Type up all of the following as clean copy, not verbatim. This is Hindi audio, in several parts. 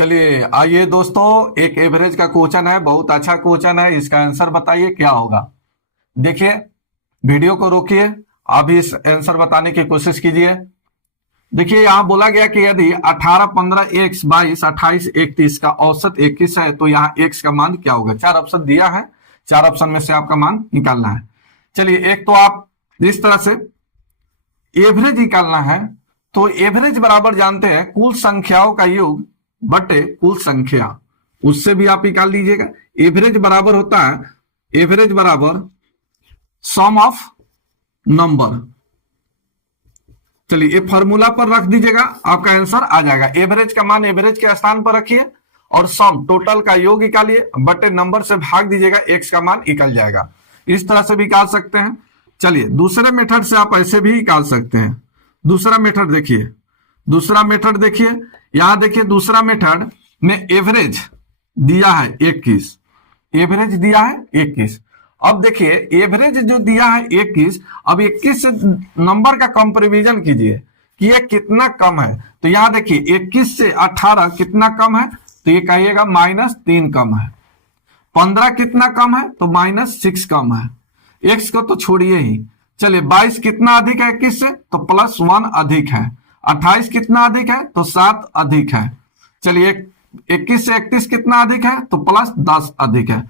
चलिए आइए दोस्तों, एक एवरेज का क्वेश्चन है, बहुत अच्छा क्वेश्चन है। इसका आंसर बताइए क्या होगा। देखिए, वीडियो को रोकिए, आप इस आंसर बताने की कोशिश कीजिए। देखिए, यहां बोला गया कि यदि 18, 15, x, 22, 28, 31 का औसत 21 है तो यहाँ x का मान क्या होगा। चार ऑप्शन दिया है, चार ऑप्शन में से आपका मान निकालना है। चलिए, एक तो आप इस तरह से एवरेज निकालना है, तो एवरेज बराबर जानते हैं कुल संख्याओं का योग बटे कुल संख्या, उससे भी आप निकाल लीजिएगा। एवरेज बराबर होता है, एवरेज बराबर सम ऑफ नंबर। चलिए, ये फॉर्मूला पर रख दीजिएगा, आपका आंसर आ जाएगा। एवरेज का मान एवरेज के स्थान पर रखिए और सम टोटल का योग निकालिए, बटे नंबर से भाग दीजिएगा, एक्स का मान निकल जाएगा। इस तरह से भी निकाल सकते हैं। चलिए, दूसरे मेथड से आप ऐसे भी निकाल सकते हैं। दूसरा मेथड देखिए, दूसरा मेथड देखिए, यहां देखिए दूसरा मेथड में एवरेज दिया है 21, एवरेज दिया है 21। अब देखिए, एवरेज जो दिया है 21, अब 21 से नंबर का कंपैरिजन कीजिए कि ये कितना कम है। तो यहां देखिए 21 से 18 कितना कम है, तो ये कहिएगा -3 कम है। 15 कितना कम है, तो -6 कम है। एक्स को तो छोड़िए ही। चलिए, 22 कितना अधिक है 21 से, तो +1 अधिक है। 28 कितना अधिक है, तो 7 अधिक है। चलिए, 21 से 31 कितना अधिक है, तो +10 अधिक है।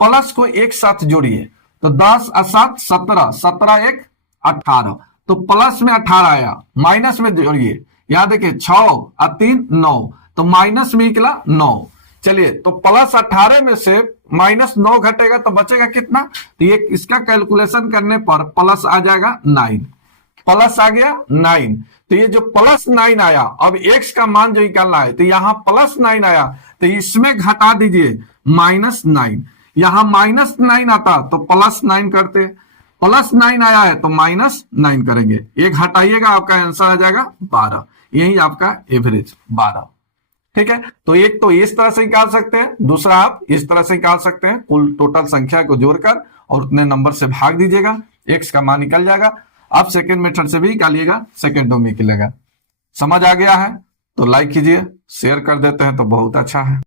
प्लस को एक साथ जोड़िए, तो 10 और 7 17, 17 1 18, तो प्लस में 18 आया। माइनस में जोड़िए, यहां देखिए 6 और 3 9, तो माइनस में निकला 9। चलिए, तो +18 में से -9 घटेगा तो बचेगा कितना, तो ये इसका कैलकुलेशन करने पर प्लस आ जाएगा 9, प्लस आ गया 9। तो ये जो +9 आया, अब x का मान जो निकालना है, तो यहां +9 आया, तो इसमें घटा दीजिए -9। यहां -9 आता तो +9 करते, +9 आया है तो -9 करेंगे, एक हटाइएगा, आपका आंसर आ जाएगा 12। यही आपका एवरेज 12। ठीक है, तो एक तो इस तरह से निकाल सकते हैं, दूसरा आप इस तरह से निकाल सकते हैं। कुल टोटल संख्या को जोड़कर और उतने नंबर से भाग दीजिएगा, एक्स का मान निकल जाएगा। आप सेकेंड मेथड से भी निकालिएगा, सेकेंडों में निकलेगा। समझ आ गया है तो लाइक कीजिए, शेयर कर देते हैं तो बहुत अच्छा है।